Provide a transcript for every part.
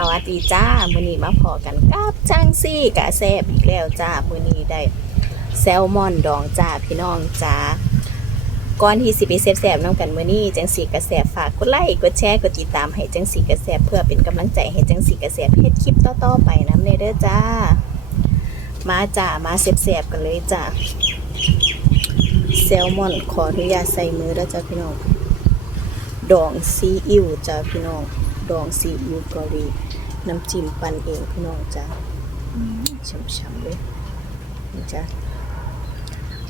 สวัสดีจ้ามือนี้มาพอกันกับจังซี่กะแซบอีกแล้วจ้ามือนี้ได้แซลมอนดองจ้าพี่น้องจ้าก่อนที่สิไปแซบๆน้ำกันมือนี้จังสีกระแสบฝากกดไลค์กดแชร์กดติดตามให้จังสีกระแสบเพื่อเป็นกำลังใจให้จังสีกระแสบเฮ็ดคลิปต่อๆไปน้ำเด้อจ้า มาจ้ามาแซบๆกันเลยจ้าแซลมอนขออนุญาตใส่มือแล้วจ้าพี่น้องดองซีอิ๊วจ้าพี่น้อง ดองซีอิ๊วเกาหลีน้ำจิ้มปั่นเองพี่น้องจ้าช่ำๆเลยนี่จ้า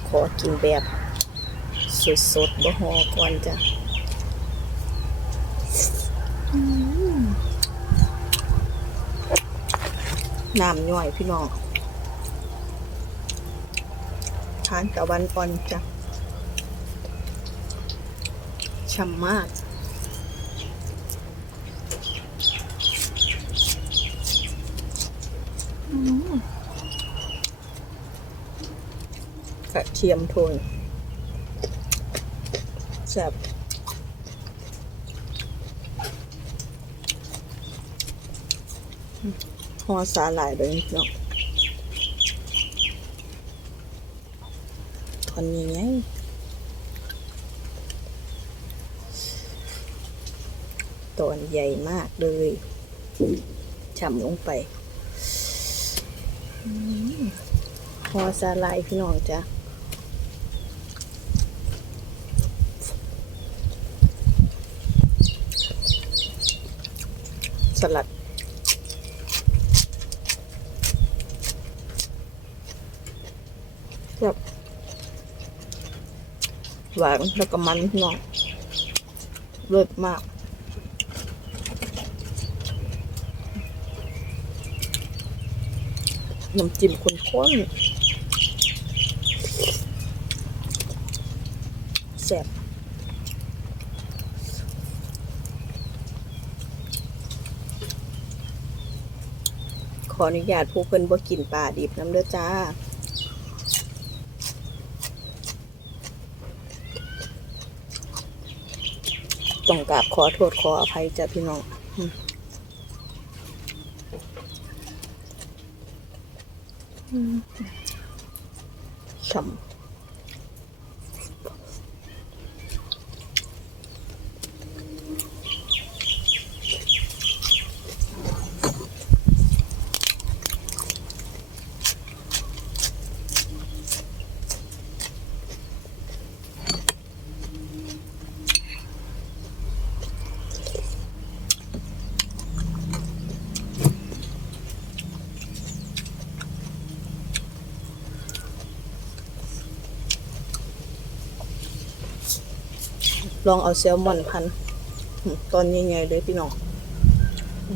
ขอกินแบบสดๆบ่หอก่อนจ้าน้ำย่อยพี่น้องทานกับวันก่อนจ้ะช่ำมาก ระเทียมโทนแซ่บหอสาหร่ายเลยเนาะตอนนี้ไงตอนใหญ่มากเลยฉ่ำลงไป พอสาลายพี่น้องจ้ะ สลัดแบบหวานแล้วก็มันน้องเลิศมากน้ำจิ้มข้นๆแซ่บ ขออนุญาตผู้เพิ่นบ่กินปลาดิบน้ำเด้อจ้าต้องกราบขอโทษขออภัยจ้ะพี่น้องอืมฉ่ำ ลองเอาแซลมอนพันตอนใหญ่ๆเลยพี่น้อง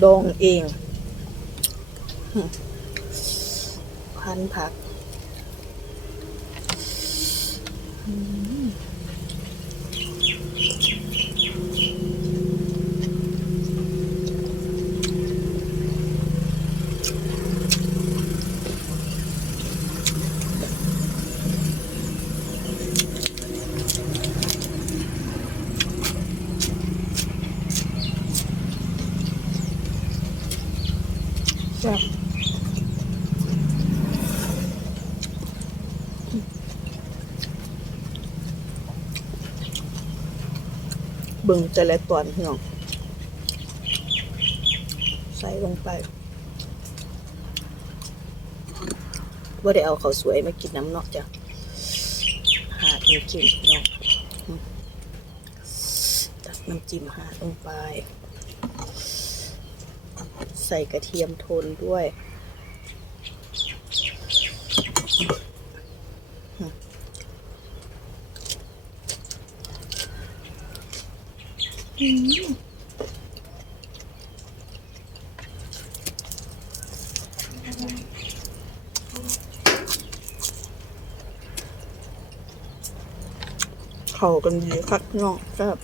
ดองเอง พันผัก อืมแซ่บเบิ่งแต่ละตอนพี่น้องใส่ลงไปว่าได้เอาเขาสวยมากินน้ำเนอกจ้ะหาดน้ำจิ้มพี่น้องตักน้ำจิ้มหาดลงไป ใส่กระเทียมโทนด้วยเข้ากันดีครับพี่น้องแซ่บ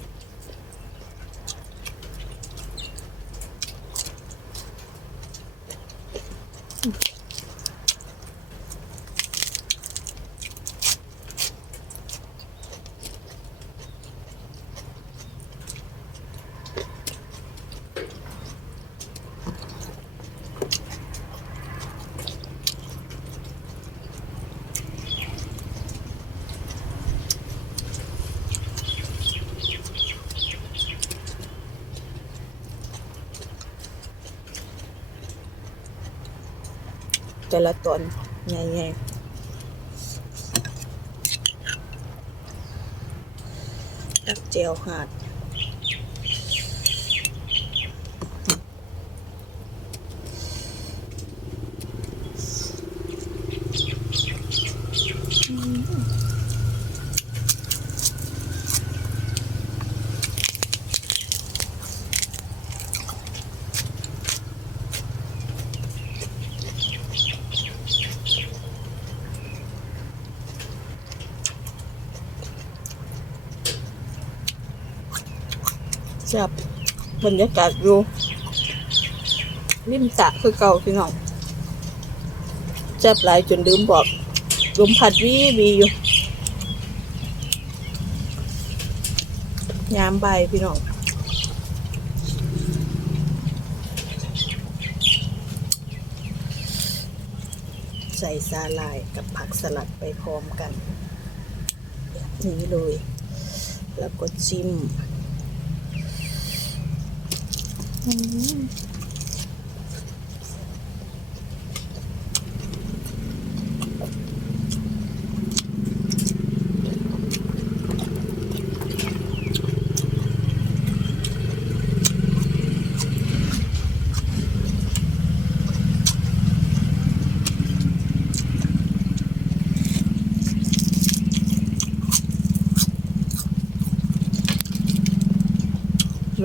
แต่ละตอนไงไงตักเจียวหาด จับบรรยากาศอยู่ริมสระคือเก่าพี่น้องจับหลายจนลืมบอกลมพัดวีวีอยู่ยามใบพี่น้องใส่สาลายกับผักสลัดไปพร้อมกัน แบบนี้เลย แล้วก็จิ้ม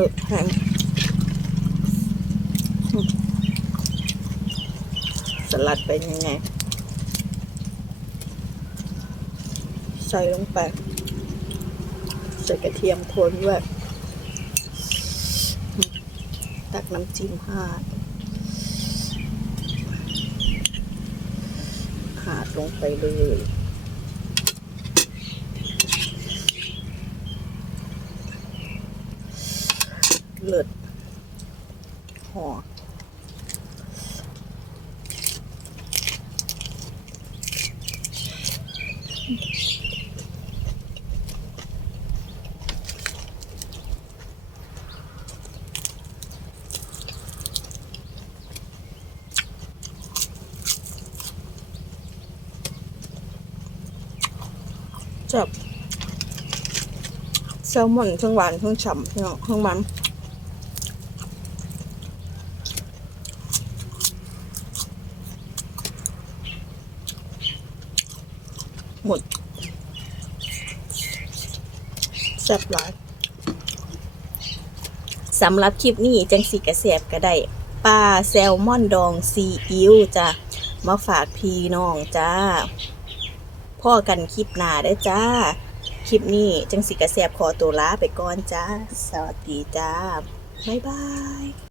lượt hàng สลัดเป็นยังไง ใส่ลงไป ใส่กระเทียมโทนด้วย ตักน้ำจิ้มหาดหาดลงไปเลยเลิศหอ จับแซลมอนทั้งหวานทั้งฉ่ำพี่น้องทั้งมันหมดแซ่บหลายสำหรับคลิปนี้จังสีกระแสบก็ได้ปลาแซลมอนดองซีอิ๊วจ้ะมาฝากพี่น้องจ้า พ่อกันคลิปหน้าได้จ้า คลิปนี้จังสิกระแสบขอตัวลาไปก่อนจ้า สวัสดีจ้า บ๊ายบาย